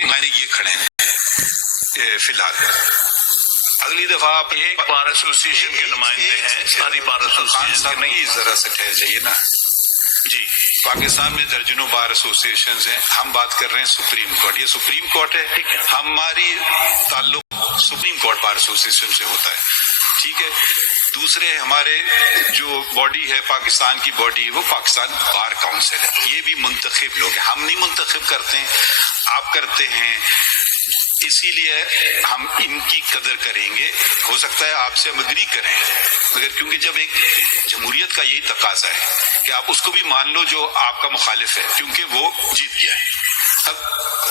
نمائندے یہ کھڑے ہیں فی الحال. اگلی دفعہ آپ ایک بار ایسوسیشن کے نمائندے ہیں، ساری بار ایسوسیشن کے نہیں. ذرا سے ٹھہر جائیے نا جی. پاکستان میں درجنوں بار ایسوسیشنز ہیں. ہم بات کر رہے ہیں سپریم کورٹ. یہ سپریم کورٹ ہے. ہماری تعلق سپریم کورٹ بار ایسوسیشن سے ہوتا ہے. ٹھیک ہے. دوسرے ہمارے جو باڈی ہے پاکستان کی باڈی وہ پاکستان بار کاؤنسل ہے. یہ بھی منتخب لوگ ہیں. ہم نہیں منتخب کرتے ہیں، آپ کرتے ہیں. اسی لیے ہم ان کی قدر کریں گے. ہو سکتا ہے آپ سے ہم اگری کریں، مگر کیونکہ جب ایک جمہوریت کا یہی تقاضا ہے کہ آپ اس کو بھی مان لو جو آپ کا مخالف ہے، کیونکہ وہ جیت گیا ہے. اب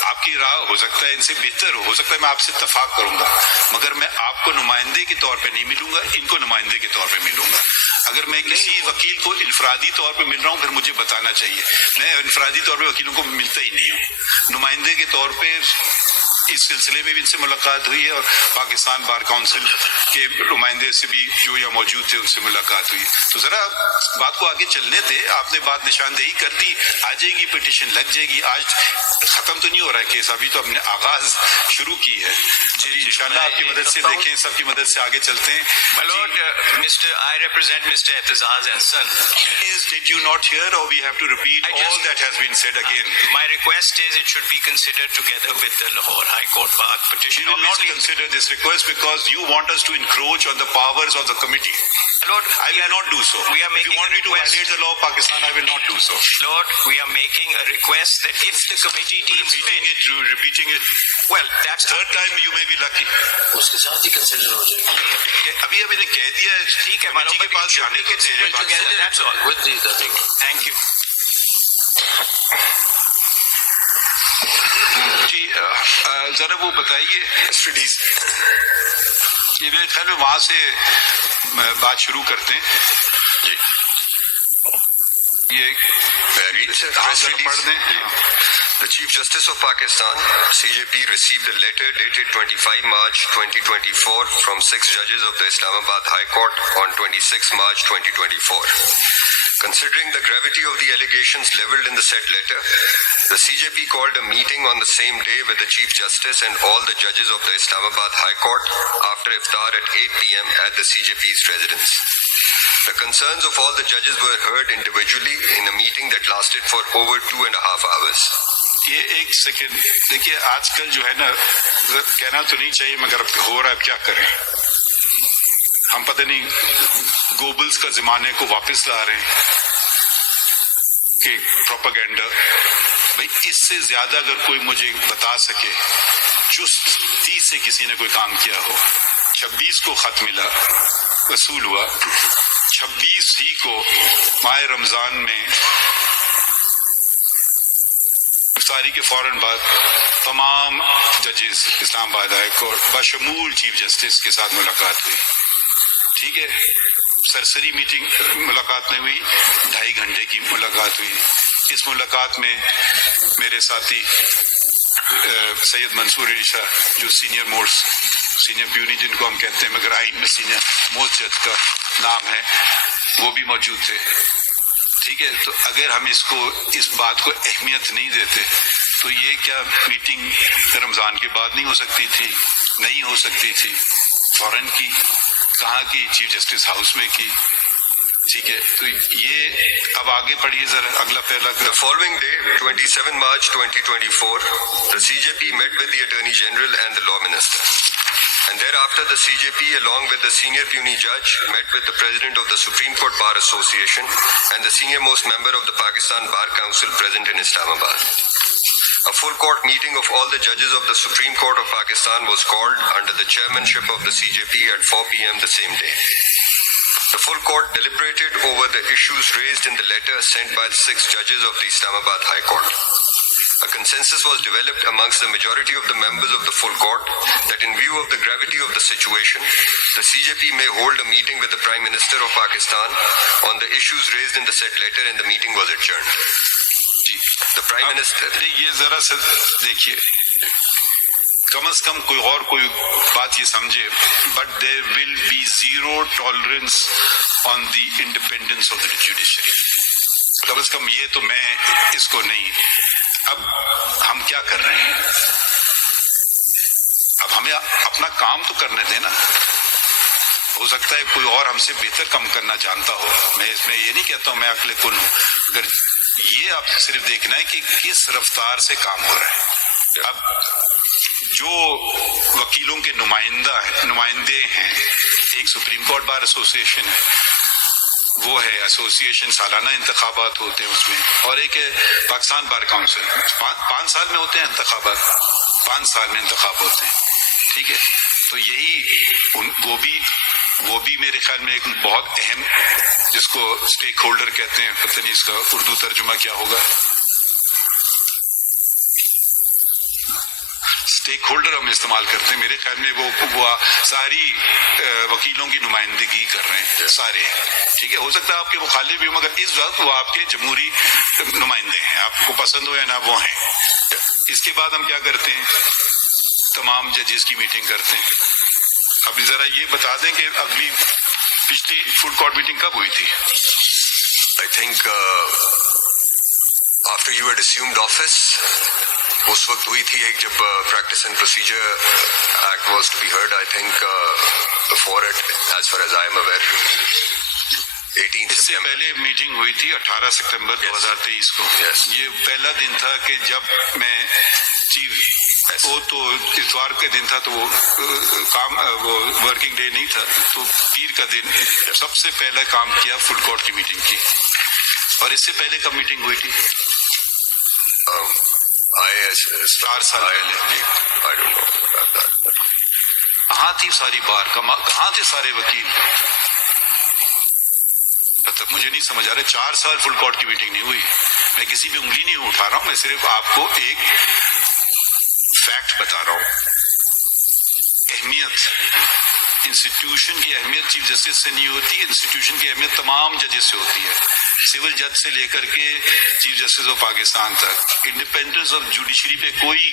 آپ کی راہ ہو سکتا ہے ان سے بہتر ہو سکتا ہے میں آپ سے اتفاق کروں گا، مگر میں آپ کو نمائندے کے طور پہ نہیں ملوں گا، ان کو نمائندے کے طور پہ ملوں گا. اگر میں کسی وکیل کو انفرادی طور پہ مل رہا ہوں پھر مجھے بتانا چاہیے. میں انفرادی طور پہ وکیلوں کو ملتا ہی نہیں ہوں. نمائندے کے طور پہ اس سلسلے میں بھی ان سے ملاقات ہوئی ہے اور پاکستان بار کاؤنسل کے نمائندے سے بھی جو یہاں موجود تھے ان سے ملاقات ہوئی. تو ذرا بات کو آگے چلنے دے. آپ نے بات نشاندہی کر دی، آ جائے گی پٹیشن لگ جائے گی. آج ختم تو نہیں ہو رہا ہے کیس، ابھی تو ہم نے آغاز شروع کی ہے. جی انشاءاللہ آپ کی مدد سے دیکھیں، سب کی مدد سے آگے چلتے ہیں. My Lord, I represent Mr. Ehtizaz and son. Did you not hear or we have to repeat all that has been said again? My request is it should be considered together with the Lahore High Court Bar petition. We will not consider this request because you want us to encroach on the powers of the committee. Lord, I will not do so. We are If making you want a me to request. violate the law of Pakistan, I will not do so. Lord, we are making a request that if the committee deems fit, Repeating it. well, that's Third time you may be lucky. اس کے ساتھ ہی consider ہو جائے گا. ابھی نے کہہ دیا ہے ٹھیک ہے کمیٹی کے پاس جانے کے together, that's all. With the thing. Thank you. جی ذرا وہ بتائیے اسٹڈیز. یہ میرے خیال میں وہاں سے بات شروع کرتے ہیں. جی یہ پڑھ دیں. The Chief Justice of Pakistan, CJP, received a letter dated 25 March 2024 from 6 judges of the Islamabad High Court on 26 March 2024. Considering the gravity of the allegations leveled in the said letter, the CJP called a meeting on the same day with the Chief Justice and all the judges of the Islamabad High Court after iftar at 8 p.m. at the CJP's residence. The concerns of all the judges were heard individually in a meeting that lasted for over 2.5 hours. یہ ایک second دیکھیے، آج کل جو ہے نا کہنا تو نہیں چاہیے مگر اب ہو رہا ہے، کیا کریں. ہم پتہ نہیں گوبلز کا زمانے کو واپس لا رہے ہیں کہ پروپیگنڈا. بھائی اس سے زیادہ اگر کوئی مجھے بتا سکے چستی سے کسی نے کوئی کام کیا ہو. 26 کو خط ملا، وصول ہوا. 26 ہی کو ماہ رمضان میں افطاری کے فوراً بعد تمام ججز اسلام آباد ہائی کورٹ بشمول چیف جسٹس کے ساتھ ملاقات ہوئی. ٹھیک ہے، سرسری میٹنگ ملاقات نہیں ہوئی، 2.5 گھنٹے کی ملاقات ہوئی. اس ملاقات میں میرے ساتھی سید منصور علی شاہ جو سینئر پیونی جن کو ہم کہتے ہیں مگر آئین میں سینئر موسٹ جج کا نام ہے، وہ بھی موجود تھے. ٹھیک ہے، تو اگر ہم اس بات کو اہمیت نہیں دیتے تو یہ کیا میٹنگ رمضان کے بعد نہیں ہو سکتی تھی؟ نہیں ہو سکتی تھی. فوراً کی، کہاں کی؟ چیف جسٹس ہاؤس میں کی. ٹھیک ہے، تو یہ اب آگے پڑھیے ذرا اگلا پہلا. The following day, 27 March 2024, the CJP met with the Attorney General and the Law Minister. And thereafter, the CJP, along with the senior puisne judge, met with the President of the Supreme Court Bar Association and the senior-most member of the Pakistan Bar Council present in Islamabad. A full court meeting of all the judges of the Supreme Court of Pakistan was called under the chairmanship of the CJP at 4 p.m. the same day. The full court deliberated over the issues raised in the letter sent by the 6 judges of the Islamabad High Court. A consensus was developed amongst the majority of the members of the full court that in view of the gravity of the situation, the CJP may hold a meeting with the Prime Minister of Pakistan on the issues raised in the said letter, and the meeting was adjourned. The Prime Minister... یہ ذرا سے دیکھیے، کم از کم کوئی بات یہ سمجھے، but there will be zero tolerance on the independence of the judiciary. کم از کم یہ تو میں اس کو نہیں. اب ہم کیا کر رہے ہیں؟ ہمیں اپنا کام تو کرنے دیں نا. ہو سکتا ہے کوئی اور ہم سے بہتر کام کرنا جانتا ہو. میں اس میں یہ نہیں کہتا ہوں میں عقل کن ہوں. اگر یہ آپ صرف دیکھنا ہے کہ کس رفتار سے کام ہو رہا ہے. اب جو وکیلوں کے نمائندے ہیں, ایک سپریم کورٹ بار ایسوسیشن ہے, وہ ہے ایسوسیشن, سالانہ انتخابات ہوتے ہیں اس میں, اور ایک ہے پاکستان بار کونسل. 5 سال میں ہوتے ہیں انتخابات, 5 سال میں انتخاب ہوتے ہیں. ٹھیک ہے, تو یہی وہ بھی میرے خیال میں ایک بہت اہم, جس کو اسٹیک ہولڈر کہتے ہیں, پتہ نہیں اس کا اردو ترجمہ کیا ہوگا. اسٹیک ہولڈر ہم استعمال کرتے ہیں. میرے خیال میں وہ ساری وکیلوں کی نمائندگی کر رہے ہیں سارے. ٹھیک ہے, ہو سکتا ہے آپ کے مخالف بھی ہوں, مگر اس وقت وہ آپ کے جمہوری نمائندے ہیں, آپ کو پسند ہو یا نہ وہ ہیں. اس کے بعد ہم کیا کرتے ہیں, تمام ججز کی میٹنگ کرتے ہیں. اب ذرا یہ بتا دیں کہ پچھلی فوڈ کورٹ میٹنگ کب ہوئی تھی؟ I think after you had assumed office, اس وقت ہوئی تھی ایک, جب practice and procedure act was to be heard. I think before it, as far as I am aware, 18 اس سے پہلے میٹنگ ہوئی تھی 18 سپتمبر 2023 کو. یہ پہلا دن تھا کہ جب میں چیف, وہ تو اتوار کے دن تھا, تو وہ ورکنگ ڈے نہیں تھا, تو پیر کا دن سب سے پہلا کام کیا فل کورٹ کی میٹنگ کی. اور اس سے پہلے کب میٹنگ ہوئی تھی؟ 4 سال پہلے. کہاں تھی ساری بار, کہاں تھے سارے وکیل؟ مطلب مجھے نہیں سمجھ آ رہا. 4 سال فل کورٹ کی میٹنگ نہیں ہوئی. میں کسی بھی انگلی نہیں اٹھا رہا ہوں, میں صرف آپ کو ایک فیکٹ بتا رہا ہوں. اہمیت, انسٹیٹیوشن کی اہمیت چیف جسٹس سے نہیں ہوتی, انسٹیٹیوشن کی اہمیت تمام ججز سے ہوتی ہے, سول جج سے لے کر کے چیف جسٹس آف پاکستان تک. انڈیپینڈنس آف جوڈیشری پہ کوئی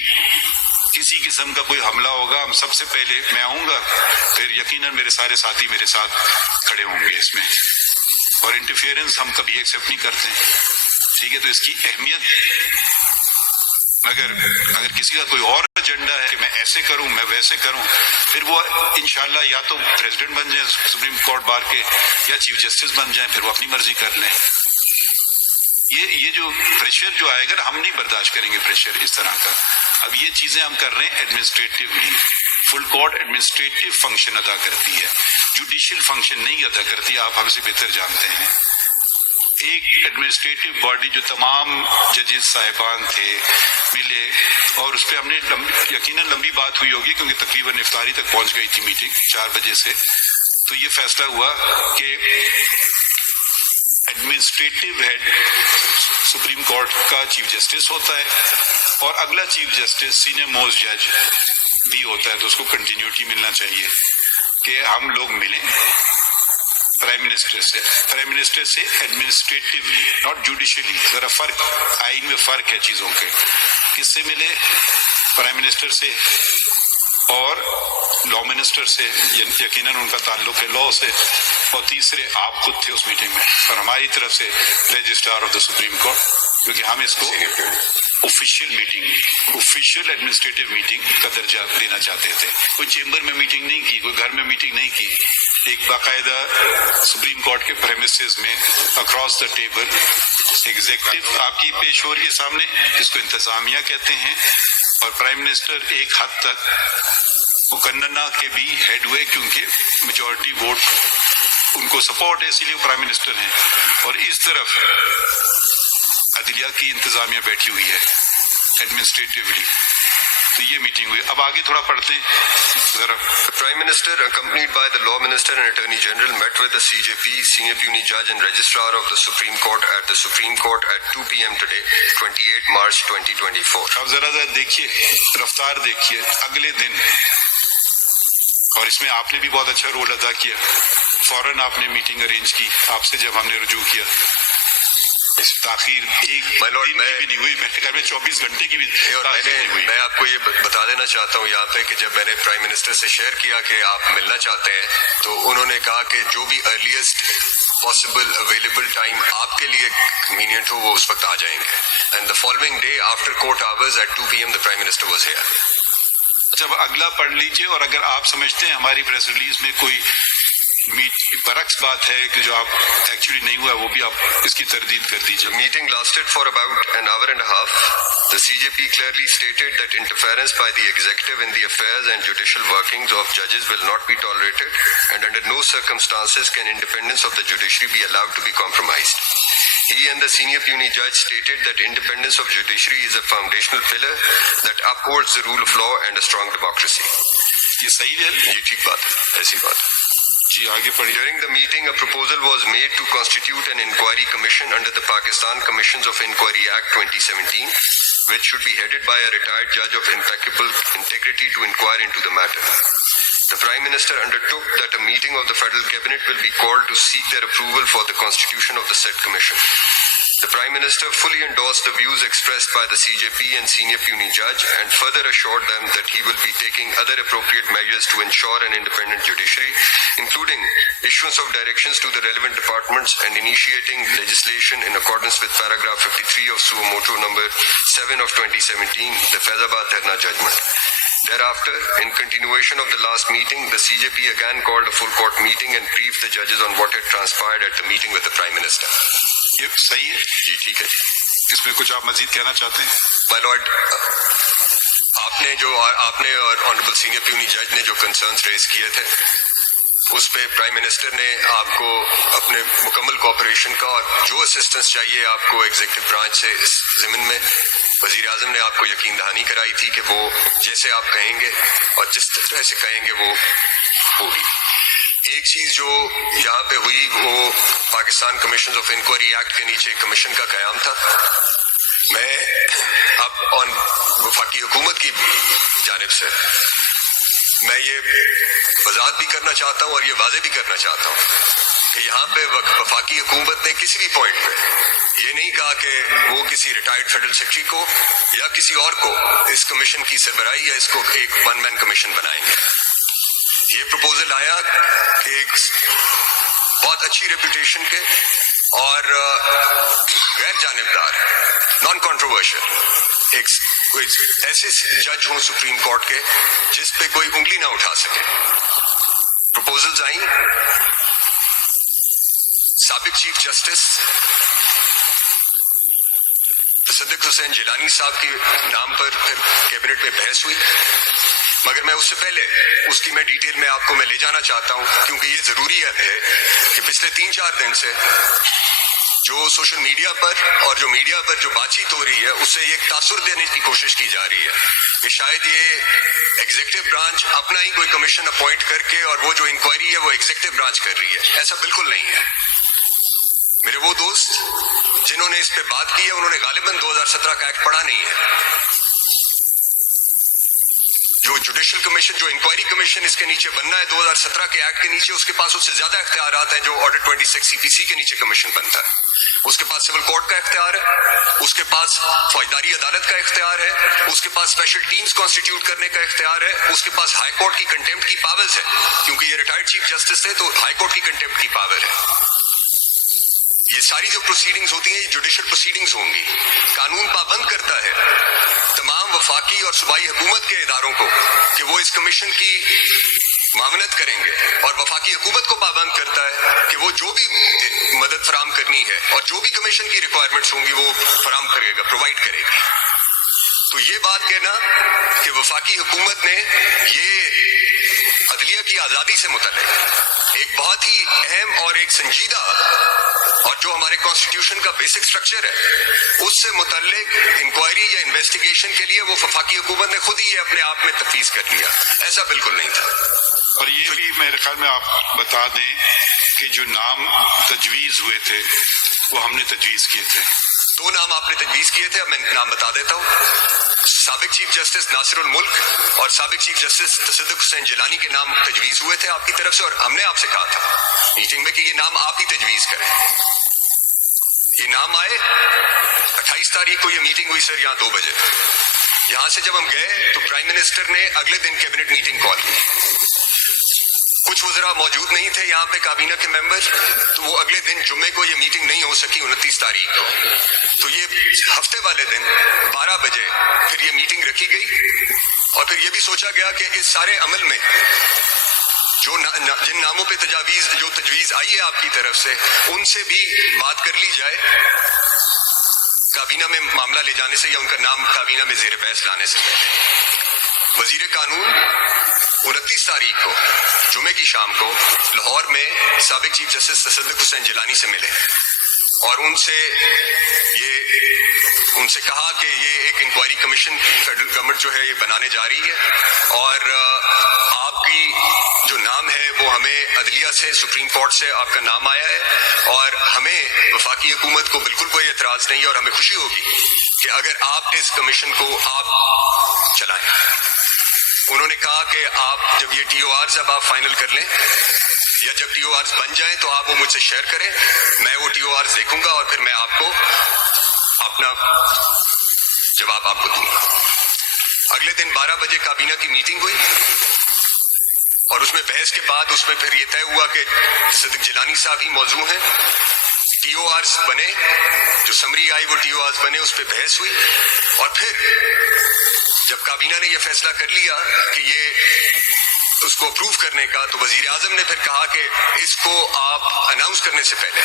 کسی قسم کا کوئی حملہ ہوگا, ہم سب سے پہلے میں آؤں گا, پھر یقیناً میرے سارے ساتھی میرے ساتھ کھڑے ہوں گے اس میں. اور انٹرفیئرنس ہم کبھی ایکسیپٹ نہیں کرتے. ٹھیک ہے, تو اس کی اہمیت, مگر اگر کسی کا کوئی اور ایجنڈا ہے کہ میں ایسے کروں میں ویسے کروں, پھر وہ انشاءاللہ یا تو پریزیڈنٹ بن جائیں سپریم کورٹ بار کے, یا چیف جسٹس بن جائیں, پھر وہ اپنی مرضی کر لیں. یہ جو پریشر جو آئے گا, ہم نہیں برداشت کریں گے پریشر اس طرح کا. اب یہ چیزیں ہم کر رہے ہیں administratively. Full court administrative function ادا کرتی ہے, جوڈیشل فنکشن نہیں ادا کرتی, آپ ہم سے بہتر جانتے ہیں. ایک ایڈمنسٹریٹو باڈی جو تمام ججز صاحبان تھے ملے, اور اس پہ ہم نے یقیناً لمبی بات ہوئی ہوگی کیونکہ تقریباً افطاری تک پہنچ گئی تھی میٹنگ 4 بجے سے. تو یہ فیصلہ ہوا کہ ایڈمنسٹریٹو ہیڈ سپریم کورٹ کا چیف جسٹس ہوتا ہے, اور اگلا چیف جسٹس سینئر موسٹ جج بھی ہوتا ہے, تو اس کو کنٹینیوٹی ملنا چاہیے کہ ہم لوگ ملیں پرائم منسٹر سے ایڈمنسٹریٹولی, ناٹ جوڈیشلی. ذرا فرق, آئین میں فرق ہے چیزوں کے. کس سے ملے؟ پرائم منسٹر سے اور لا منسٹر سے, یقیناً ان کا تعلق ہے لا سے, اور تیسرے آپ خود تھے اس میٹنگ میں, اور ہماری طرف سے registrar of the supreme court, کیونکہ ہم اس کو official meeting, official administrative meeting کا درجہ دینا چاہتے تھے. کوئی چیمبر میں میٹنگ نہیں کی, کوئی گھر میں میٹنگ نہیں کی, ایک باقاعدہ سپریم کورٹ کے پریمیسز میں اکراس دا ٹیبل ایگزیکٹو آپ کی پیش ہو رہی ہے سامنے, جس کو انتظامیہ کہتے ہیں, اور پرائم منسٹر ایک حد تک مقننہ کے بھی ہیڈ ہوئے, کیونکہ میجورٹی ووٹ ان کو سپورٹ ہے, اسی لیے وہ پرائم منسٹر ہیں. اور اس طرف عدلیہ کی انتظامیہ بیٹھی ہوئی ہے ایڈمنسٹریٹولی. تو یہ میٹنگ ہوئی. اب آگے تھوڑا پڑھتے ہیں ذرا. The Prime Minister, accompanied by the Law Minister and Attorney General, met with the CJP, Senior Puisne Judge and Registrar of the Supreme Court at the Supreme Court at 2 p.m. today, 28 March 2024. اب ذرا دیکھیے, رفتار دیکھیے. اگلے دن, اور اس میں آپ نے بھی بہت اچھا رول ادا کیا, فوراً آپ نے میٹنگ ارینج کی آپ سے جب ہم نے رجوع کیا. تاخیر ایک دن کی بھی نہیں ہوئی, میرے خیال میں 24 گھنٹے کی بھی تاخیر نہیں ہوئی. میں آپ کو یہ بتا دینا چاہتا ہوں یہاں پہ کہ جب میں نے پرائم منسٹر سے شیئر کیا کہ آپ ملنا چاہتے ہیں, تو انہوں نے کہا کہ جو بھی ارلیسٹ پاسبل اویلیبل ٹائم آپ کے لیے کنوینئنٹ ہو وہ اس وقت آ جائیں گے. And the following day after court hours at 2 p.m. the Prime Minister was here. جب اگلا پڑھ لیجئے، اور اگر آپ سمجھتے ہیں ہماری پریس ریلیز میں کوئی برعکس بات ہے کہ جو آپ ایکچولی نہیں ہوا، وہ بھی آپ اس کی تردید کر دیجیے. The meeting lasted for about an hour and a half. The CJP clearly stated that interference by the executive in the affairs and judicial workings of judges will not be tolerated, and under no circumstances can independence of the judiciary be allowed to be compromised. He and the senior puisne judge stated that independence of judiciary is a foundational pillar that upholds the rule of law and a strong democracy. یہ صحیح ہے؟ یہ ٹھیک بات ہے، ایسی بات ہے. جی آگے پڑھیے. During the meeting, a proposal was made to constitute an inquiry commission under the Pakistan Commissions of Inquiry Act 2017, which should be headed by a retired judge of impeccable integrity to inquire into the matter. The Prime Minister undertook that a meeting of the Federal Cabinet will be called to seek their approval for the constitution of the said commission. The Prime Minister fully endorsed the views expressed by the CJP and senior puisne judge and further assured them that he will be taking other appropriate measures to ensure an independent judiciary, including issuance of directions to the relevant departments and initiating legislation in accordance with paragraph 53 of Suo Motu number 7 of 2017, the Faizabad Dharna judgment. Thereafter, in continuation of the last meeting, the CJP again called a full court meeting and briefed the judges on what had transpired at the meeting with the Prime Minister. یہ صحیح ہے؟ جی ٹھیک ہے. اس میں کچھ آپ مزید کہنا چاہتے ہیں؟ مائی لارڈ، آپ نے اور آنریبل سینئر پیونی جج نے جو کنسرنس ریز کیے تھے، اس پہ پرائم منسٹر نے آپ کو اپنے مکمل کوآپریشن کا اور جو اسسٹنس چاہیے آپ کو ایگزیکٹو برانچ سے اس ضمن میں وزیر اعظم نے آپ کو یقین دہانی کرائی تھی کہ وہ جیسے آپ کہیں گے اور جس طرح سے کہیں گے وہ ہوگی. ایک چیز جو یہاں پہ ہوئی وہ Pakistan commissions of inquiry act کے نیچے کمیشن کا قیام تھا. میں اب آن وفاقی حکومت کی جانب سے میں یہ وضاحت بھی کرنا چاہتا ہوں اور یہ واضح بھی کرنا چاہتا ہوں کہ یہاں پہ وفاقی حکومت نے کسی بھی پوائنٹ پہ یہ نہیں کہا کہ وہ کسی ریٹائرڈ فیڈرل سیکرٹری کو یا کسی اور کو اس کمیشن کی سربراہی یا اس کو ایک ون مین کمیشن بنائیں گے. یہ پروپوزل آیا کہ ایک بہت اچھی ریپوٹیشن کے اور غیر جانبدار نان کنٹروورشل ایک ایسے جج ہوں سپریم کورٹ کے جس پہ کوئی انگلی نہ اٹھا سکے. پروپوزلز آئیں. سابق چیف جسٹس تصدق حسین جیلانی صاحب کے نام پر پھر کیبنٹ میں بحث ہوئی، مگر میں اس سے پہلے اس کی میں ڈیٹیل میں آپ کو میں لے جانا چاہتا ہوں کیونکہ یہ ضروری ہے کہ پچھلے 3-4 دن سے جو سوشل میڈیا پر اور جو میڈیا پر جو بات چیت ہو رہی ہے اس سے یہ تاثر دینے کی کوشش کی جا رہی ہے کہ شاید یہ ایگزیکٹو برانچ اپنا ہی کوئی کمیشن اپوائنٹ کر کے اور وہ جو انکوائری ہے وہ ایگزیکٹو برانچ کر رہی ہے. ایسا بالکل نہیں ہے. میرے وہ دوست جنہوں نے اس پہ بات کی ہے انہوں نے غالباً 2017 کا ایکٹ پڑھا نہیں ہے. جو جوڈیشل کمیشن جو انکوائری کمیشن اس کے نیچے بننا ہے 2017 کے ایکٹ کے نیچے، اس کے پاس اس سے زیادہ اختیارات ہیں جو آرڈر 26 CPC کے نیچے کمیشن بنتا ہے. اس کے پاس سول کورٹ کا اختیار ہے، اس کے پاس فوجداری عدالت کا اختیار ہے، اس کے پاس اسپیشل ٹیمز کانسٹیٹیوٹ کرنے کا اختیار ہے، اس کے پاس ہائی کورٹ کی کنٹیمپٹ کی پاورز ہے کیونکہ یہ ریٹائرڈ چیف جسٹس ہے تو ہائی کورٹ کی کنٹیمپٹ کی پاور ہے. یہ ساری جو پروسیڈنگز ہوتی ہیں یہ جوڈیشل پروسیڈنگز ہوں گی. قانون پابند کرتا ہے تمام وفاقی اور صوبائی حکومت کے اداروں کو کہ وہ اس کمیشن کی معاونت کریں گے، اور وفاقی حکومت کو پابند کرتا ہے کہ وہ جو بھی مدد فراہم کرنی ہے اور جو بھی کمیشن کی ریکوائرمنٹس ہوں گی وہ فراہم کرے گا، پرووائڈ کرے گا. تو یہ بات کہنا کہ وفاقی حکومت نے یہ عدلیہ کی آزادی سے متعلق ایک بہت ہی اہم اور ایک سنجیدہ اور جو ہمارے کانسٹیٹیوشن کا بیسک سٹرکچر ہے اس سے متعلق انکوائری یا انویسٹیگیشن کے لیے وہ وفاقی حکومت نے خود ہی اپنے آپ میں تفویض کر لیا. ایسا بالکل نہیں تھا. اور یہ بھی میرے خیال میں آپ بتا دیں کہ جو نام تجویز ہوئے تھے وہ ہم نے تجویز کیے تھے. 2 نام آپ نے تجویز کیے تھے، اب میں نام بتا دیتا ہوں. سابق چیف جسٹس ناصر الملک اور سابق چیف جسٹس تصدق حسین جیلانی کے نام تجویز ہوئے تھے آپ کی طرف سے، اور ہم نے آپ سے کہا تھا میٹنگ میں کہ یہ نام آپ ہی تجویز کریں. یہ نام آئے 28 تاریخ کو یہ میٹنگ ہوئی سر یہاں 2 بجے. یہاں سے جب ہم گئے تو پرائم منسٹر نے اگلے دن کیبنٹ میٹنگ کال کی. کچھ وزراء موجود نہیں تھے یہاں پہ کابینہ کے ممبر، تو وہ اگلے دن جمعے کو یہ میٹنگ نہیں ہو سکی 29 تاریخ کو. تو یہ ہفتے والے دن 12 بجے پھر یہ میٹنگ رکھی گئی، اور پھر یہ بھی سوچا گیا کہ اس سارے عمل میں جن ناموں پہ تجویز آئی ہے آپ کی طرف سے، ان سے بھی بات کر لی جائے کابینہ میں معاملہ لے جانے سے یا ان کا نام کابینہ میں زیر بحث لانے سے. وزیر قانون 29 تاریخ کو جمعے کی شام کو لاہور میں سابق چیف جسٹس تصدق حسین جیلانی سے ملے اور ان سے کہا کہ یہ ایک انکوائری کمیشن فیڈرل گورنمنٹ جو ہے یہ بنانے جا رہی ہے، اور آپ کی جو نام ہے وہ ہمیں عدلیہ سے، سپریم کورٹ سے آپ کا نام آیا ہے، اور ہمیں وفاقی حکومت کو بالکل کوئی اعتراض نہیں ہے، اور ہمیں خوشی ہوگی کہ اگر آپ اس کمیشن کو آپ چلائیں. انہوں نے کہا کہ آپ جب یہ ٹی او آرز اب آپ فائنل کر لیں یا جب ٹی او آرز بن جائیں تو آپ وہ مجھ سے شیئر کریں، میں وہ ٹی او آرز دیکھوں گا اور پھر میں آپ کو اپنا جواب آپ کو دوں گا. اگلے دن 12 بجے کابینہ کی میٹنگ ہوئی، اور اس میں بحث کے بعد اس میں پھر یہ طے ہوا کہ صدق جیلانی صاحب ہی موضوع ہیں. ٹی او آرز بنے، جو سمری آئی وہ ٹی او آرز بنے، اس پہ بحث ہوئی، اور پھر جب کابینہ نے یہ فیصلہ کر لیا کہ یہ اس کو اپروو کرنے کا، تو وزیر اعظم نے پھر کہا کہ اس کو آپ اناؤنس کرنے سے پہلے،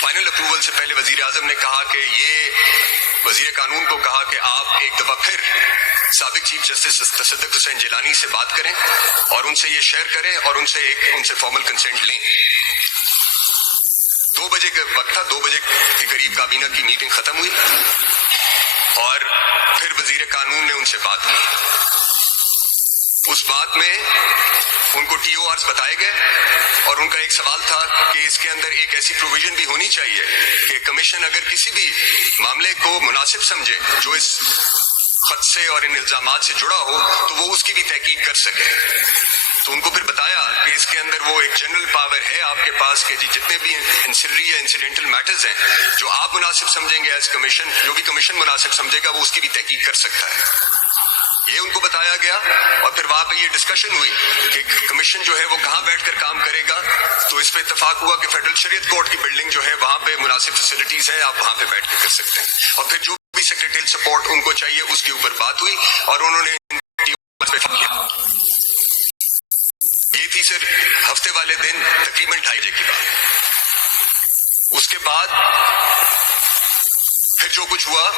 فائنل اپروول سے پہلے، وزیر اعظم نے کہا کہ یہ وزیر قانون کو کہا کہ آپ ایک دفعہ پھر سابق چیف جسٹس تصدق حسین جیلانی سے بات کریں اور ان سے یہ شیئر کریں اور ان سے فارمل کنسنٹ لیں. 2 بجے کا وقت تھا، 2 بجے کے قریب کابینہ کی میٹنگ ختم ہوئی، اور پھر وزیر قانون نے ان سے بات کی. اس بات میں ان کو ٹی او آرز بتائے گئے، اور ان کا ایک سوال تھا کہ اس کے اندر ایک ایسی پروویژن بھی ہونی چاہیے کہ کمیشن اگر کسی بھی معاملے کو مناسب سمجھے جو اس خط سے اور ان الزامات سے جڑا ہو تو وہ اس کی بھی تحقیق کر سکے. تو ان کو پھر بتایا کہ اس کے اندر وہ ایک جنرل پاور ہے آپ کے پاس کہ جتنے بھی انسلری یا انسیڈنٹل میٹرز ہیں جو آپ مناسب سمجھیں گے ایز کمیشن، جو بھی کمیشن مناسب سمجھے گا وہ اس کی بھی تحقیق کر سکتا ہے. یہ ان کو بتایا گیا، اور پھر وہاں پہ یہ ڈسکشن ہوئی کہ کمیشن جو ہے وہ کہاں بیٹھ کر کام کرے گا. تو اس پہ اتفاق ہوا کہ فیڈرل شریعت کورٹ کی بلڈنگ جو ہے وہاں پہ مناسب فیسلٹیز ہیں، آپ وہاں پہ بیٹھ کے کر سکتے ہیں. اور پھر جو بھی سیکریٹریل سپورٹ ان کو چاہیے اس کے اوپر بات ہوئی، اور انہوں نے یہ تھی سر ہفتے والے دن تقریباً 2:30 بجے کی بات. اس کے بعد پھر جو کچھ ہوا،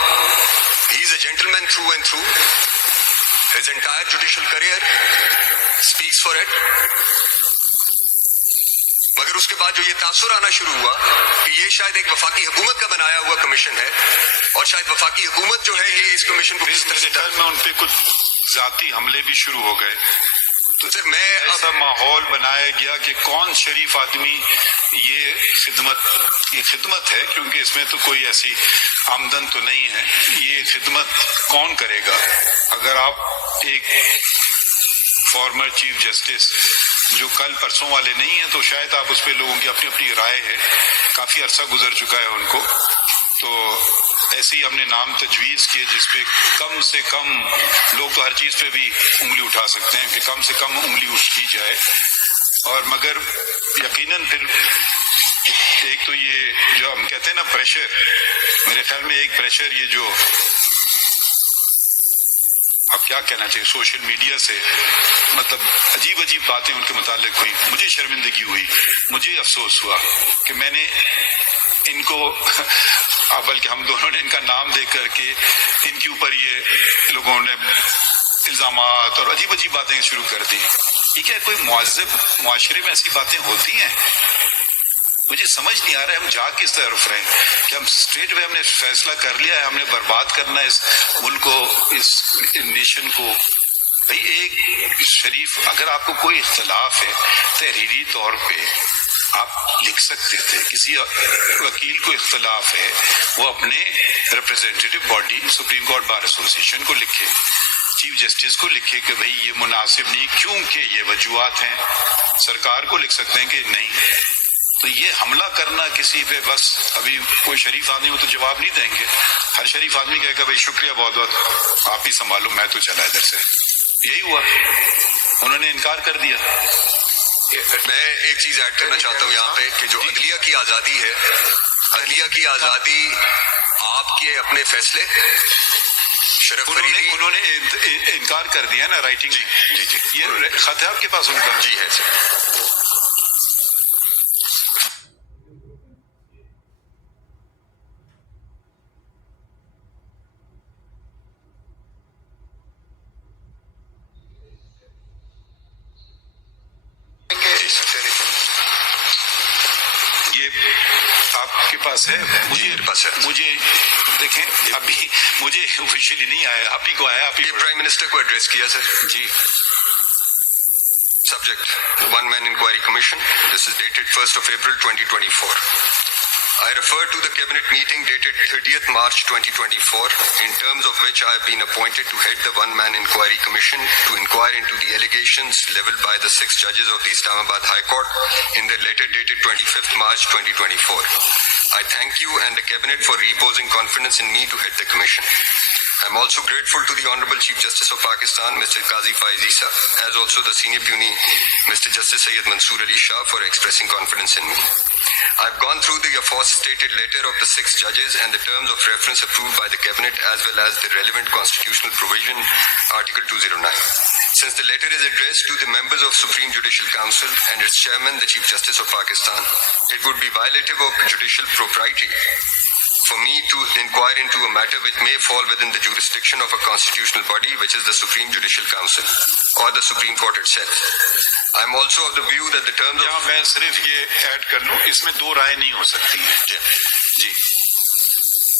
he is a gentleman through and through. His entire judicial career speaks for it. مگر اس کے بعد جو یہ تاثر آنا شروع ہوا کہ یہ شاید ایک وفاقی حکومت کا بنایا ہوا کمیشن ہے، اور شاید وفاقی حکومت جو ہے یہ اس کمیشن کو کس طرح سے میں ان پہ کچھ ذاتی حملے بھی شروع ہو گئے. تو سر میں ایسا ماحول بنایا گیا کہ کون شریف آدمی یہ خدمت ہے، کیونکہ اس میں تو کوئی ایسی آمدن تو نہیں ہے، یہ خدمت کون کرے گا؟ اگر آپ ایک فارمر چیف جسٹس جو کل پرسوں والے نہیں ہیں تو شاید آپ اس پہ لوگوں کی اپنی اپنی رائے ہے، کافی عرصہ گزر چکا ہے ان کو. تو ایسے ہی ہم نے نام تجویز کیے جس پہ کم سے کم لوگ تو ہر چیز پہ بھی انگلی اٹھا سکتے ہیں کہ کم سے کم انگلی اٹھ کی جائے. اور مگر یقیناً پھر ایک تو یہ جو ہم کہتے ہیں نا پریشر، میرے خیال میں ایک پریشر یہ جو اب کیا کہنا چاہیے سوشل میڈیا سے مطلب عجیب عجیب باتیں ان کے متعلق ہوئی. مجھے شرمندگی ہوئی، مجھے افسوس ہوا کہ میں نے ان کو بلکہ ہم دونوں نے ان کا نام دے کر کے ان کے اوپر یہ لوگوں نے الزامات اور عجیب عجیب باتیں شروع کر دی. یہ کیا کوئی مہذب معاشرے میں ایسی باتیں ہوتی ہیں؟ مجھے سمجھ نہیں آ رہا ہے ہم جا کس طرف رہے ہیں کہ ہم اسٹریٹ وے ہم نے فیصلہ کر لیا ہے، ہم نے برباد کرنا ہے اس ملک کو، اس نیشن کو. بھائی ایک شریف، اگر آپ کو کوئی اختلاف ہے تحریری طور پہ آپ لکھ سکتے تھے. کسی وکیل کو اختلاف ہے وہ اپنے representative body supreme court bar association کو لکھے، چیف جسٹس کو لکھے کہ بھائی یہ مناسب نہیں کیونکہ یہ وجوہات ہیں. سرکار کو لکھ سکتے ہیں کہ نہیں. تو یہ حملہ کرنا کسی پہ، بس ابھی کوئی شریف آدمی وہ تو جواب نہیں دیں گے. ہر شریف آدمی کہے گا بھائی شکریہ بہت بہت، آپ ہی سنبھالو، میں تو چلا ادھر سے. یہی ہوا, انہوں نے انکار کر دیا. میں ایک چیز ایڈ کرنا چاہتا ہوں یہاں پہ کہ جو عدلیہ کی آزادی ہے, عدلیہ کی آزادی آپ کے اپنے فیصلے شرف فریدی انہوں نے انکار کر دیا نا رائٹنگ. جی یہ خط ہے آپ کے پاس ان کا؟ جی ہے سر. یہ آپ کے پاس ہے؟ مجھے دیکھیں ابھی مجھے آفیشیلی نہیں آیا, آپ ہی کو آیا. آپ ہی پرائم منسٹر کو ایڈریس کیا سر. جی. Subject, One Man Inquiry Commission. This is dated 1st of April 2024. I refer to the cabinet meeting dated 30th March 2024, in terms of which I have been appointed to head the One Man Inquiry Commission to inquire into the allegations leveled by the 6 judges of the Islamabad High Court in their letter dated 25th March 2024. I thank you and the cabinet for reposing confidence in me to head the commission. I am also grateful to the Honorable Chief Justice of Pakistan, Mr. Qazi Faiz Isa, as also the Senior Puni, Mr. Justice Syed Mansoor Ali Shah, for expressing confidence in me. I have gone through the aforestated letter of the 6 judges and the terms of reference approved by the Cabinet, as well as the relevant constitutional provision, Article 209. Since the letter is addressed to the members of Supreme Judicial Council and its chairman, the Chief Justice of Pakistan, it would be violative of judicial propriety for me to inquire into a matter which may fall within the jurisdiction of a constitutional body, which is the Supreme Judicial Council or the Supreme Court itself. I am also of the view that the terms of... میں صرف یہ add کر لوں, اس میں 2 رائے نہیں ہو سکتی. جی.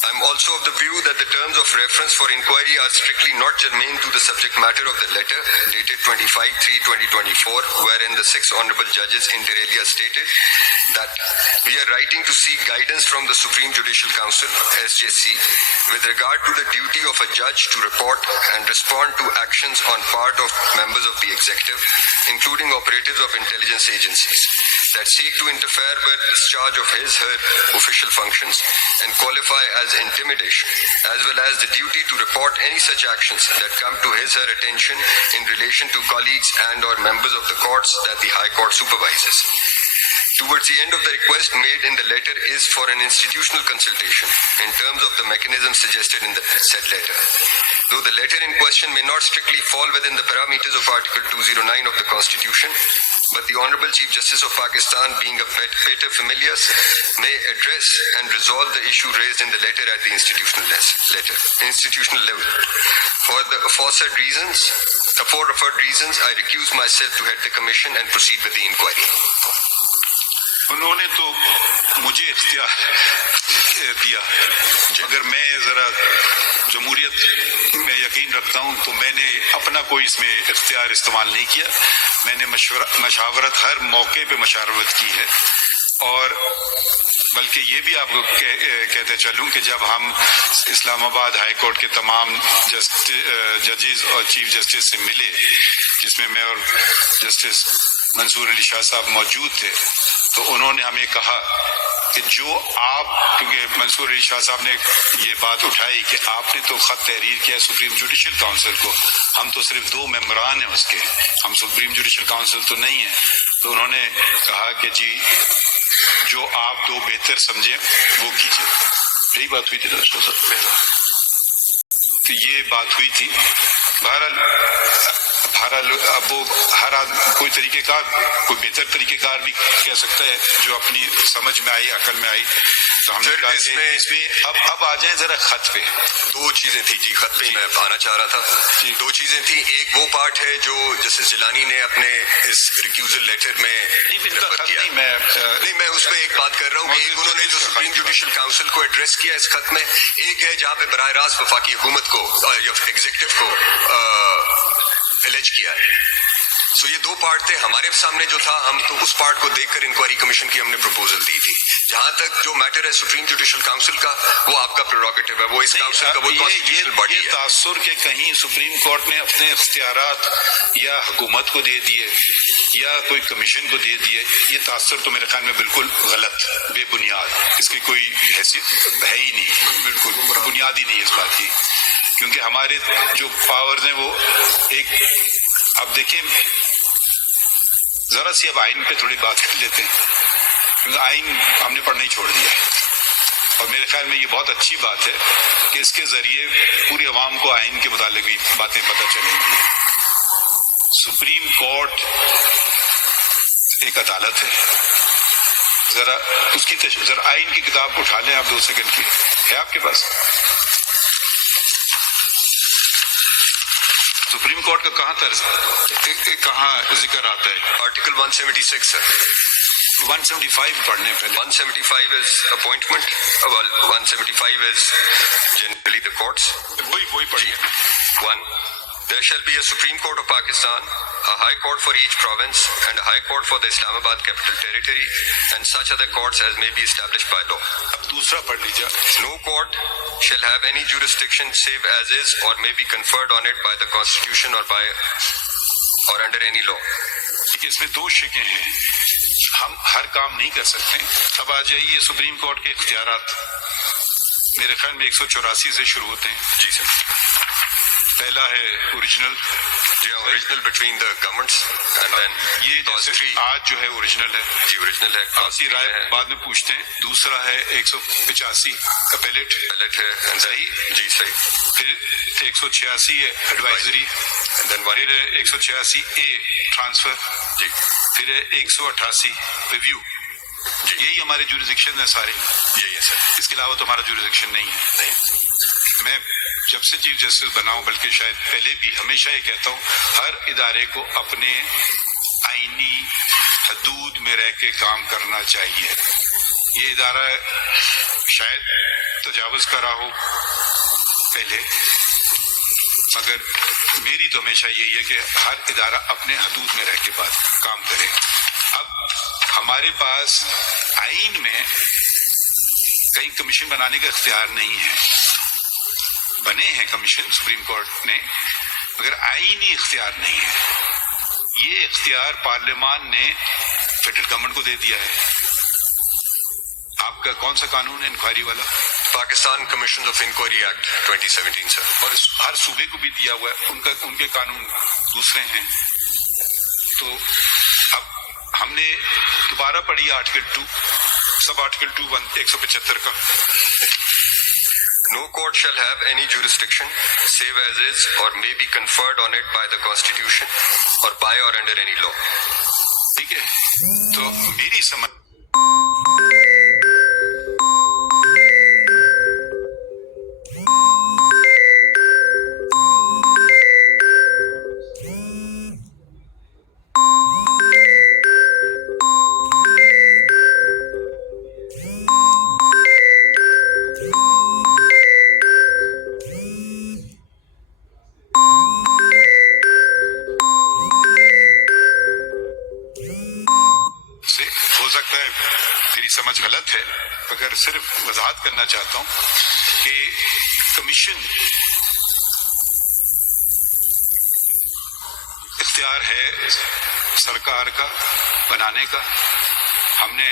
I am also of the view that the terms of reference for inquiry are strictly not germane to the subject matter of the letter dated 25/3/2024, wherein the 6 honorable judges inter alia stated that we are writing to seek guidance from the Supreme Judicial Council, SJC, with regard to the duty of a judge to report and respond to actions on part of members of the executive, including operatives of intelligence agencies, that seek to interfere with discharge of his/her official functions and qualify as intimidation, as well as the duty to report any such actions that come to his/her attention in relation to colleagues and or members of the courts that the High Court supervises. Towards the end of the request made in the letter is for an institutional consultation in terms of the mechanism suggested in the said letter. Though the letter in question may not strictly fall within the parameters of Article 209 of the Constitution, but the Honorable Chief Justice of Pakistan, being a pater familias, may address and resolve the issue raised in the letter at the institutional level. For the aforesaid reasons, I recuse myself to head the commission and proceed with the inquiry. انہوں نے تو مجھے اختیار دیا, اگر میں ذرا جمہوریت میں یقین رکھتا ہوں تو میں نے اپنا کوئی اس میں اختیار استعمال نہیں کیا. میں نے مشاورت ہر موقع پہ مشاورت کی ہے, اور بلکہ یہ بھی آپ کو کہتے چلوں کہ جب ہم اسلام آباد ہائی کورٹ کے تمام ججز اور چیف جسٹس سے ملے, جس میں میں اور جسٹس منصور علی شاہ صاحب موجود تھے, تو انہوں نے ہمیں کہا کہ جو آپ, کیونکہ منصور علی شاہ صاحب نے یہ بات اٹھائی کہ آپ نے تو خط تحریر کیا ہے سپریم جوڈیشل کاؤنسل کو, ہم تو صرف 2 ممبران ہیں اس کے, ہم سپریم جوڈیشل کاؤنسل تو نہیں ہیں. تو انہوں نے کہا کہ جی جو آپ 2 بہتر سمجھیں وہ کیجیے. یہی بات ہوئی تھی نا, تو یہ بات ہوئی تھی. بہرحال اب وہ ہر کوئی طریقہ کار, کوئی بہتر طریقہ کار بھی کہہ سکتا ہے جو اپنی سمجھ میں آئی, عقل میں آئی. تو ہم نے کہا کہ اس میں اب آ جائیں ذرا خط پہ. 2 چیزیں تھی جی خط پہ میں آنا چاہ رہا تھا. 2 چیزیں تھیں. ایک وہ پارٹ ہے جو جسٹس جیلانی نے اپنے اس ریکیوزل لیٹر میں کیا. نہیں, میں اس پہ ایک بات کر رہا ہوں کہ ایک انہوں نے جو سپریم جوڈیشل کاؤنسل کو ایڈریس کیا اس خط میں, ایک ہے جہاں پہ براہ راست وفاقی حکومت کو یا ایگزیکٹو کو الج کیا ہے. سو یہ 2 پارٹ تھے ہمارے سامنے جو تھا, ہم تو اس پارٹ کو دیکھ کر انکوائری کمیشن کی ہم نے پروپوزل دی تھی. جہاں تک جو میٹر ہے سپریم جوڈیشل کاؤنسل کا, وہ آپ کا پریروگیٹو ہے, وہ اس کاؤنسل کا وہ کانسٹیٹیوشنل باڈی ہے. یہ تاثر کہ کہیں سپریم کورٹ نے اپنے اختیارات یا حکومت کو دے دیے یا کوئی کمیشن کو دے دیے, یہ تاثر تو میرے خیال میں بالکل غلط, بے بنیاد, اس کی کوئی حیثیت ہے ہی نہیں, بالکل بنیاد ہی نہیں اس بات کی. کیونکہ ہمارے جو پاورز ہیں وہ ایک، اب دیکھیں ذرا سی اب آئین پہ تھوڑی بات کر لیتے ہیں، کیونکہ آئین ہم نے پڑھنا ہی چھوڑ دیا ہے، اور میرے خیال میں یہ بہت اچھی بات ہے کہ اس کے ذریعے پوری عوام کو آئین کے متعلق بھی باتیں پتہ چلیں گی۔ سپریم کورٹ ایک عدالت ہے، ذرا اس کی ذرا آئین کی کتاب کو اٹھا لیں آپ 2 سیکنڈ کی، ہے آپ کے پاس؟ سپریم کورٹ کا کہاں ذکر آتا ہے؟ Article 176, sir. 175 پڑھنے پہلے۔ 175 is appointment. Well, 175 is generally the courts. وہی پڑھیے۔ 1. There shall be a Supreme Court of Pakistan, a High Court for each province, and a High Court for the Islamabad Capital Territory, and such other courts as may be established by law. اب دوسرا پڑھ لیجیے۔ No court shall have any jurisdiction save as is or may be conferred on it by the Constitution or under any law. ٹھیک ہے، اس میں 2 شکیں ہیں، ہم ہر کام نہیں کر سکتے۔ اب آ جائیے سپریم کورٹ کے اختیارات، میرے خیال میں 184 سے شروع ہوتے ہیں۔ جی سر۔ پہلا ہے اوریجنل، جی original between the governments and then یہ جیسے آج جو ہے اوریجنل ہے، جی اوریجنل ہے، آپ کی رائے بعد میں پوچھتے ہیں۔ دوسرا ہے 185 اپیلیٹ ہے، صحیح، جی صحیح، پھر 186 ہے ایڈوائزری، پھر 186 اے ٹرانسفر، جی پھر 188 ریویو۔ یہی ہمارے جورسڈکشن ہیں سارے، یہی ہے سر۔ اس کے علاوہ تو ہمارا جورسڈکشن نہیں ہے۔ میں جب سے چیف جسٹس بنا ہوں، بلکہ شاید پہلے بھی، ہمیشہ یہ کہتا ہوں ہر ادارے کو اپنے آئینی حدود میں رہ کے کام کرنا چاہیے۔ یہ ادارہ شاید تجاوز کرا ہو پہلے، مگر میری تو ہمیشہ یہی ہے کہ ہر ادارہ اپنے حدود میں رہ کے بات کام کرے۔ اب ہمارے پاس آئین میں کہیں کمیشن بنانے کا اختیار نہیں ہے، بنے ہیں کمیشن سپریم کورٹ نے، مگر آئینی اختیار نہیں ہے۔ یہ اختیار پارلیمان نے فیڈرل گورنمنٹ کو دے دیا ہے۔ آپ کا کون سا قانون ہے انکوائری والا؟ Pakistan commission of inquiry act 2017 sir. اور ہر صوبے کو بھی دیا ہوا ہے، ان کے قانون دوسرے ہیں۔ تو اب ہم نے دوبارہ پڑھی آرٹیکل 2، سب آرٹیکل 2 175 کا۔ No court shall have any jurisdiction save as is or may be conferred on it by the Constitution or by or under any law. ٹھیک ہے، تو میری سمجھ سمجھ غلط ہے، مگر صرف وضاحت کرنا چاہتا ہوں کہ کمیشن اختیار ہے سرکار کا بنانے کا۔ ہم نے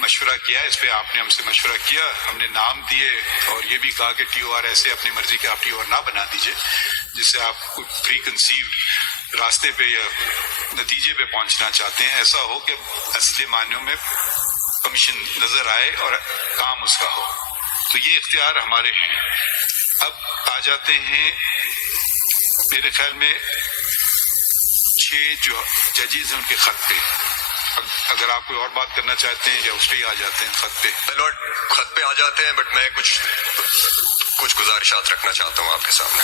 مشورہ کیا اس پہ، آپ نے ہم سے مشورہ کیا، ہم نے نام دیے اور یہ بھی کہا کہ ٹی او آر ایسے اپنی مرضی کے آپ ٹی او آر نہ بنا دیجئے جس سے آپ کوئی پری کنسیوڈ راستے پہ یا نتیجے پہ پہنچنا چاہتے ہیں، ایسا ہو کہ اصل معنیوں میں کمیشن نظر آئے اور کام اس کا ہو۔ تو یہ اختیار ہمارے ہیں۔ اب آ جاتے ہیں میرے خیال میں 6 جو ججز ہیں ان کے خط پہ، اگر آپ کوئی اور بات کرنا چاہتے ہیں یا اس پہ ہی آ جاتے ہیں خط پہ۔ لارڈ خط پہ آ جاتے ہیں، بٹ میں کچھ گزارشات رکھنا چاہتا ہوں آپ کے سامنے،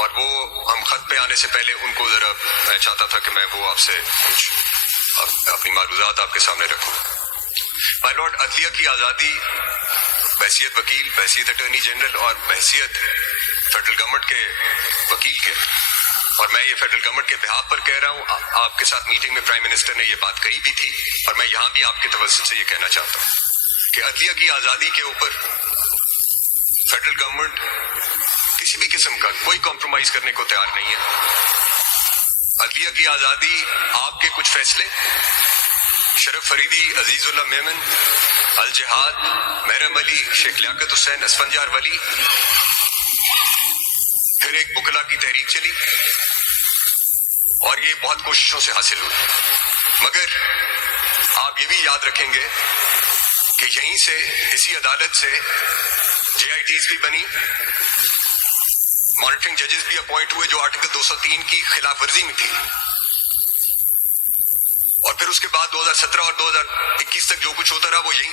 اور وہ ہم خط پہ آنے سے پہلے ان کو ذرا میں چاہتا تھا کہ میں وہ آپ سے کچھ اپنی معلومات آپ کے سامنے رکھوں۔ مائی لارڈ، عدلیہ کی آزادی بحیثیت وکیل، بحیثیت اٹارنی جنرل اور بحیثیت فیڈرل گورنمنٹ کے وکیل کے، اور میں یہ فیڈرل گورنمنٹ کے بہاف پر کہہ رہا ہوں، آپ کے ساتھ میٹنگ میں پرائم منسٹر نے یہ بات کہی بھی تھی، اور میں یہاں بھی آپ کے توسط سے یہ کہنا چاہتا ہوں کہ عدلیہ کی آزادی کے اوپر فیڈرل گورنمنٹ کسی بھی قسم کا کوئی کمپرومائز کرنے کو تیار نہیں ہے۔ عدلیہ کی آزادی، آپ کے کچھ فیصلے، شرف فریدی، عزیز اللہ میمن، الجہاد، محرم علی، شیخ لیاقت حسین، اسفندیار ولی، پھر ایک بکلا کی تحریک چلی اور یہ بہت کوششوں سے حاصل ہوئی. مگر آپ یہ بھی یاد رکھیں گے کہ یہیں سے اسی عدالت سے JITs بھی بنی, مانیٹرنگ ججز بھی اپوائنٹ ہوئے جو آرٹیکل 203 کی خلاف ورزی میں تھی. اور پھر اس کے بعد 2017 اور 2021 تک جو کچھ ہوتا رہا وہ یہی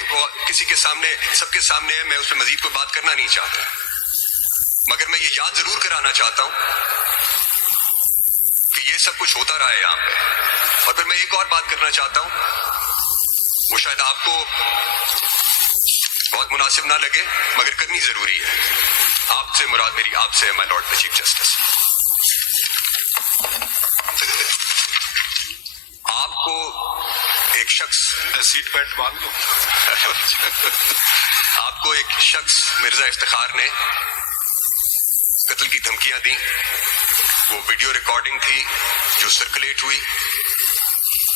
کسی کے سامنے, سب کے سامنے ہے. میں اس پہ مزید کوئی بات کرنا نہیں چاہتا, مگر میں یہ یاد ضرور کرانا چاہتا ہوں کہ یہ سب کچھ ہوتا رہا ہے یہاں پہ. اور پھر میں ایک اور بات کرنا چاہتا ہوں, وہ شاید آپ کو بہت مناسب نہ لگے مگر کرنی ضروری ہے. آپ سے مراد میری آپ سے مائی لارڈ دا چیف جسٹس. آپ کو ایک شخص سیٹ بیلٹ باندھ لو. آپ کو ایک شخص مرزا افتخار نے قتل کی دھمکیاں دیں. وہ ویڈیو ریکارڈنگ تھی جو سرکولیٹ ہوئی.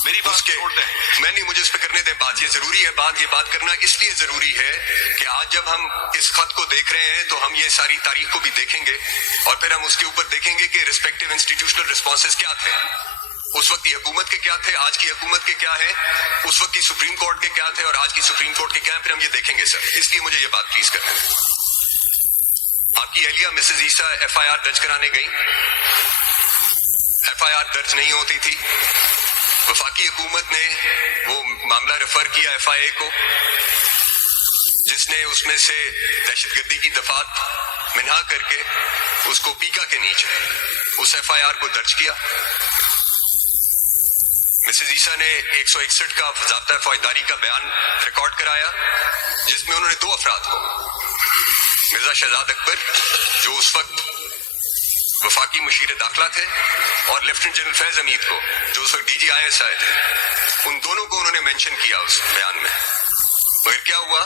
میری بات چھوڑ دیں. میں نہیں, مجھے اس پہ کرنے دیں بات. یہ ضروری ہے بات, یہ بات کرنا اس لیے ضروری ہے کہ آج جب ہم اس خط کو دیکھ رہے ہیں تو ہم یہ ساری تاریخ کو بھی دیکھیں گے اور پھر ہم اس کے اوپر دیکھیں گے کہ ریسپیکٹیو انسٹیٹیوشنل رسپانسز کیا تھے. اس وقت کی حکومت کے کیا تھے, آج کی حکومت کے کیا ہے, اس وقت کی سپریم کورٹ کے کیا تھے اور آج کی سپریم کورٹ کے کیا ہیں. پھر ہم یہ دیکھیں گے سر. اس لیے مجھے یہ بات پلیز کرنا ہے. آپ کی اہلیہ مسز عیسیٰ FIR درج کرانے گئی. FIR درج نہیں ہوتی تھی. وفاقی حکومت نے وہ معاملہ ریفر کیا FIA کو, جس نے اس میں سے دہشت گردی کی دفعات منہا کر کے اس کو پیکا کے نیچے اس FIR کو درج کیا. مسز عیسیٰ نے 161 کا ضابطہ فوجداری کا بیان ریکارڈ کرایا جس میں انہوں نے 2 افراد کو, مرزا شہزاد اکبر جو اس وقت وفاقی مشیر داخلہ تھے اور لیفٹیننٹ جنرل فیض حمید کو جو اس وقت DG ISI تھے, ان دونوں کو انہوں نے مینشن کیا اس بیان میں. مگر کیا ہوا,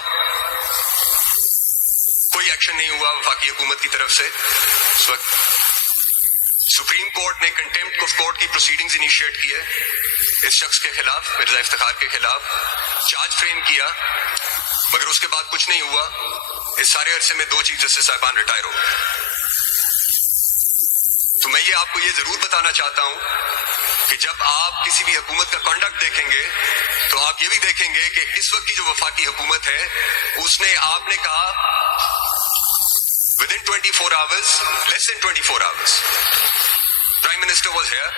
کوئی ایکشن نہیں ہوا وفاقی حکومت کی طرف سے. اس وقت سپریم کورٹ نے کنٹیمپٹ آف کورٹ کی پروسیڈنگز انیشیٹ کی ہے اس شخص کے خلاف, مرزا افتخار کے خلاف. چارج فریم کیا مگر اس کے بعد کچھ نہیں ہوا. اس سارے عرصے میں 2 چیف جسٹس صاحبان ریٹائر ہو گئے. تو میں یہ آپ کو یہ ضرور بتانا چاہتا ہوں کہ جب آپ کسی بھی حکومت کا کانڈکٹ دیکھیں گے تو آپ یہ بھی دیکھیں گے کہ اس وقت کی جو وفاقی حکومت ہے اس نے, آپ نے کہا within 24 hours, less than 24 hours, prime minister was here.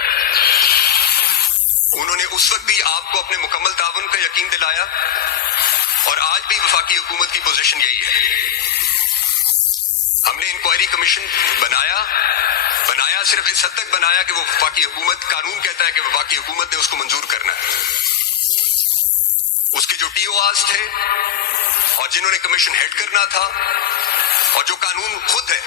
انہوں نے اس وقت بھی آپ کو اپنے مکمل تعاون کا یقین دلایا اور آج بھی وفاقی حکومت کی پوزیشن یہی ہے. ہم نے انکوائری کمیشن بنایا صرف اس حد تک بنایا کہ وہ وفاقی حکومت, قانون کہتا ہے کہ وفاقی حکومت نے اس کو منظور کرنا ہے. اس کے جو TORs تھے اور جنہوں نے کمیشن ہیڈ کرنا تھا اور جو قانون خود ہے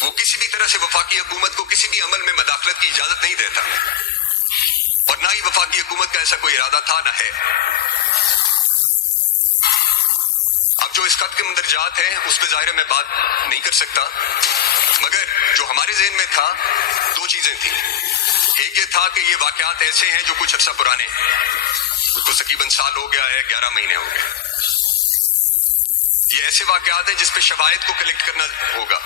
وہ کسی بھی طرح سے وفاقی حکومت کو کسی بھی عمل میں مداخلت کی اجازت نہیں دیتا اور نہ ہی وفاقی حکومت کا ایسا کوئی ارادہ تھا نہ ہے. اب جو اس خط کے مندرجات ہیں اس پہ ظاہر ہے میں بات نہیں کر سکتا, مگر جو ہمارے ذہن میں تھا 2 چیزیں تھیں. ایک یہ تھا کہ یہ واقعات ایسے ہیں جو کچھ عرصہ پرانے ہیں, اس کو تقریباً سال ہو گیا ہے, 11 مہینے ہو گئے. یہ ایسے واقعات ہیں جس پہ شواہد کو کلیکٹ کرنا ہوگا,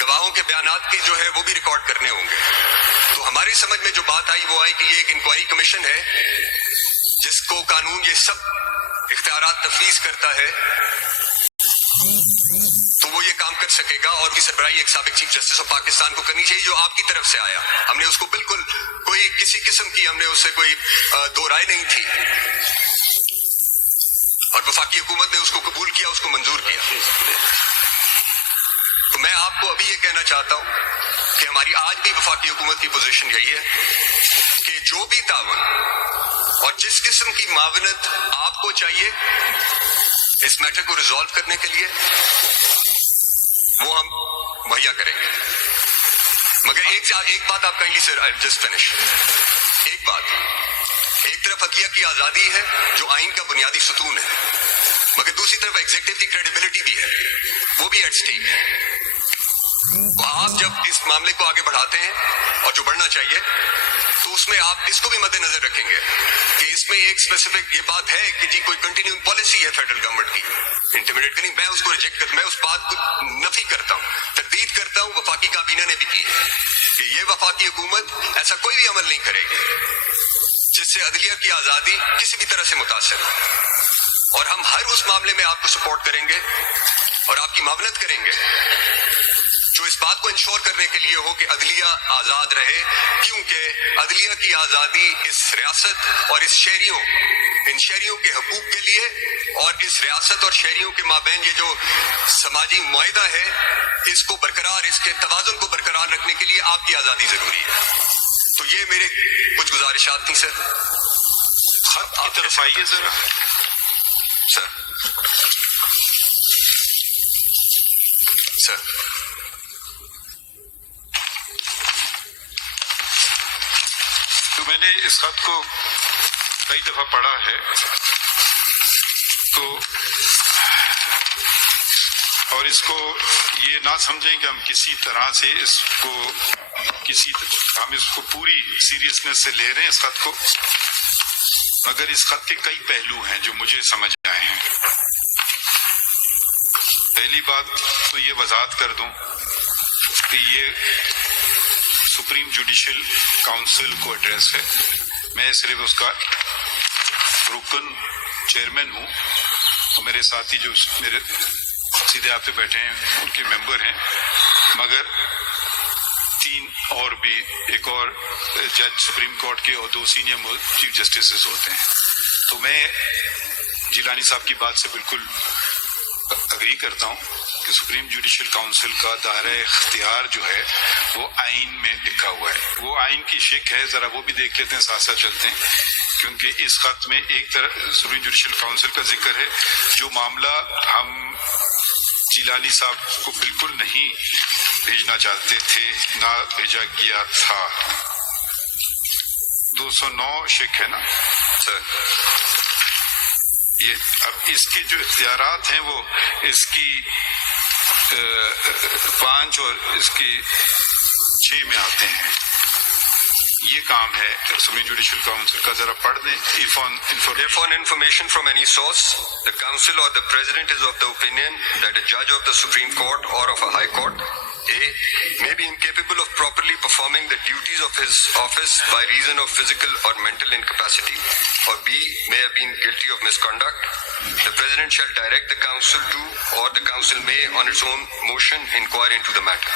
گواہوں کے بیانات کی جو ہے وہ بھی ریکارڈ کرنے ہوں گے. تو ہماری سمجھ میں جو بات آئی وہ آئی کہ یہ ایک انکوائری کمیشن ہے جس کو قانون یہ سب اختیارات تفویض کرتا ہے تو وہ یہ کام کر سکے گا. اور کی سربراہی ایک سابق چیف جسٹس آف پاکستان کو کرنی چاہیے جو آپ کی طرف سے آیا. ہم نے اس کو بالکل کوئی کسی قسم کی ہم نے اس سے کوئی 2 رائے نہیں تھی اور وفاقی حکومت نے اس کو قبول کیا, اس کو منظور کیا. تو میں آپ کو ابھی یہ کہنا چاہتا ہوں کہ ہماری آج بھی وفاقی حکومت کی پوزیشن یہی ہے کہ جو بھی تعاون اور جس قسم کی معاونت آپ کو چاہیے اس میٹر کو ریزالو کرنے کے لیے وہ ہم مہیا کریں گے. مگر ایک بات آپ کہیں گی سر, آئی جسٹ فنش. ایک بات, ایک طرف عدلیہ کی آزادی ہے جو آئین کا بنیادی ستون ہے, مگر دوسری طرف ایگزیکٹو کی کریڈیبلٹی بھی ہے, وہ بھی ایٹ اسٹیک ہے. آپ جب اس معاملے کو آگے بڑھاتے ہیں اور جو بڑھنا چاہیے تو اس میں آپ اس کو بھی مد نظر رکھیں گے کہ اس میں ایک اسپیسیفک یہ بات ہے کہ جی کوئی کنٹینیوئنگ پالیسی ہے فیڈرل گورنمنٹ کی انٹیمیڈیٹ کرنی. میں اس کو ریجیکٹ کرتا ہوں, میں اس بات کو نفی کرتا ہوں, تردید کرتا ہوں. وفاقی کابینہ نے بھی کی ہے کہ یہ وفاقی حکومت ایسا کوئی بھی عمل نہیں کرے گی جس سے عدلیہ کی آزادی کسی بھی طرح سے متاثر ہو, اور ہم ہر اس معاملے میں آپ کو سپورٹ کریں گے اور آپ کی معاونت کریں گے جو اس بات کو انشور کرنے کے لیے ہو کہ عدلیہ آزاد رہے, کیونکہ عدلیہ کی آزادی اس ریاست اور ان شہریوں کے حقوق کے لیے اور اس ریاست اور شہریوں کے مابین یہ جو سماجی معاہدہ ہے اس کو برقرار, اس کے توازن کو برقرار رکھنے کے لیے آپ کی آزادی ضروری ہے. تو یہ میرے کچھ گزارشات تھیں سر. خط کی طرف آئیے ذرا سر. تو میں نے اس خط کو کئی دفعہ پڑھا ہے تو, اور اس کو یہ نہ سمجھیں کہ ہم کسی طرح سے ہم اس کو پوری سیریسنس سے لے رہے ہیں اس خط کو, مگر اس خط کے کئی پہلو ہیں جو مجھے سمجھ آئے ہیں. پہلی بات تو یہ وضاحت کر دوں کہ یہ سپریم جوڈیشل کاؤنسل کو ایڈریس ہے. میں صرف اس کا رکن چیئرمین ہوں, اور میرے ساتھی جو میرے سیدھے آپ پہ بیٹھے ہیں ان کے ممبر ہیں, مگر 3 اور بھی, ایک اور جج سپریم کورٹ کے اور 2 سینئر چیف جسٹسز ہوتے ہیں. تو میں جیلانی صاحب کی بات سے بالکل اگری کرتا ہوں کہ سپریم جوڈیشل کاؤنسل کا دائرہ اختیار جو ہے وہ آئین میں لکھا ہوا ہے. وہ آئین کی شک ہے, ذرا وہ بھی دیکھ لیتے ہیں, ساتھ ساتھ چلتے ہیں, کیونکہ اس خط میں ایک طرح سپریم جوڈیشل کاؤنسل کا ذکر ہے. جو معاملہ ہم جیلانی صاحب کو بالکل نہیں بھیجنا چاہتے تھے, نہ بھیجا گیا تھا, 209 شک ہے نا سر. یہ اب اس کے جو اختیارات ہیں وہ اس کی 5 اور اس کی 6 میں آتے ہیں. یہ کام ہے سپریم جوڈیشل کاؤنسل کا, ذرا پڑھ دیں. If on information from any source, the council or the president is of the opinion that a judge of the Supreme Court or of a high court A may be incapable of properly performing the duties of his office by reason of physical or mental incapacity, or B may have been guilty of misconduct, the president shall direct the council to, or the council may on its own motion inquire into the matter.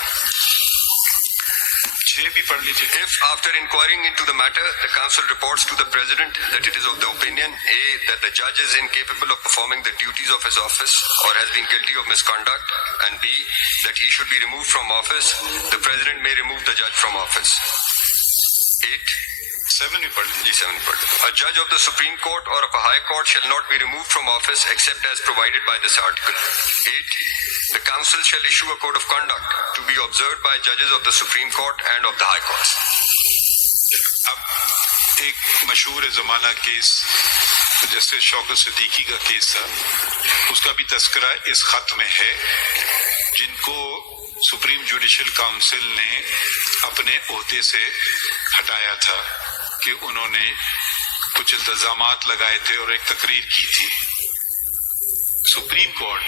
If after inquiring into the matter, the council reports to the president that it is of the opinion A, that the judge is incapable of performing the duties of his office or has been guilty of misconduct, and B, that he should be removed from office, the president may remove the judge from office. 7 A judge of the Supreme Court or of a high court shall not be removed from office except as provided by this article. 8. The council shall issue a code of conduct to be observed by judges of the Supreme Court and of the high courts. اب ایک مشہور زمانہ case justice شوکت صدیقی کا case تھا, اس کا بھی تذکرہ اس خط میں ہے, جن کو سپریم جوڈیشل کاؤنسل نے اپنے عہدے سے ہٹایا تھا کہ انہوں نے کچھ الزامات لگائے تھے اور ایک تقریر کی تھی. سپریم کورٹ,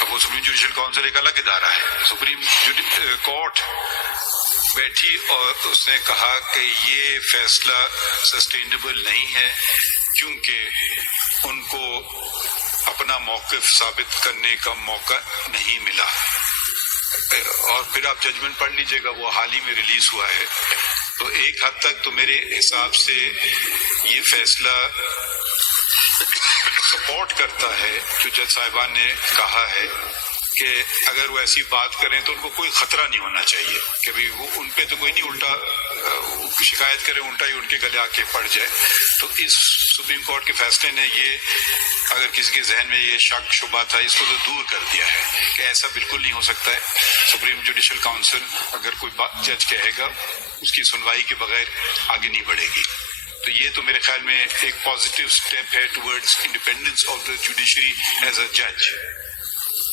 اب وہ سپریم جوڈیشل کاؤنسل ایک الگ ادارہ ہے, سپریم کورٹ بیٹھی اور اس نے کہا کہ یہ فیصلہ سسٹینیبل نہیں ہے, کیونکہ ان کو اپنا موقف ثابت کرنے کا موقع نہیں ملا. اور پھر آپ ججمنٹ پڑھ لیجئے گا, وہ حال ہی میں ریلیز ہوا ہے. تو ایک حد تک تو میرے حساب سے یہ فیصلہ سپورٹ کرتا ہے جو جج صاحبان نے کہا ہے کہ اگر وہ ایسی بات کریں تو ان کو کوئی خطرہ نہیں ہونا چاہیے کہ بھی وہ ان پہ تو کوئی نہیں الٹا شکایت کرے, الٹا ہی ان کے گلے آ کے پڑ جائے. تو اس سپریم کورٹ کے فیصلے نے یہ, اگر کسی کے ذہن میں یہ شک شبہ تھا, اس کو تو دور کر دیا ہے کہ ایسا بالکل نہیں ہو سکتا ہے. سپریم جوڈیشل کاؤنسل اگر کوئی جج کہے گا اس کی سنوائی کے بغیر آگے نہیں بڑھے گی. تو یہ تو میرے خیال میں ایک پازیٹیو سٹیپ ہے towards independence of the judiciary as a جج.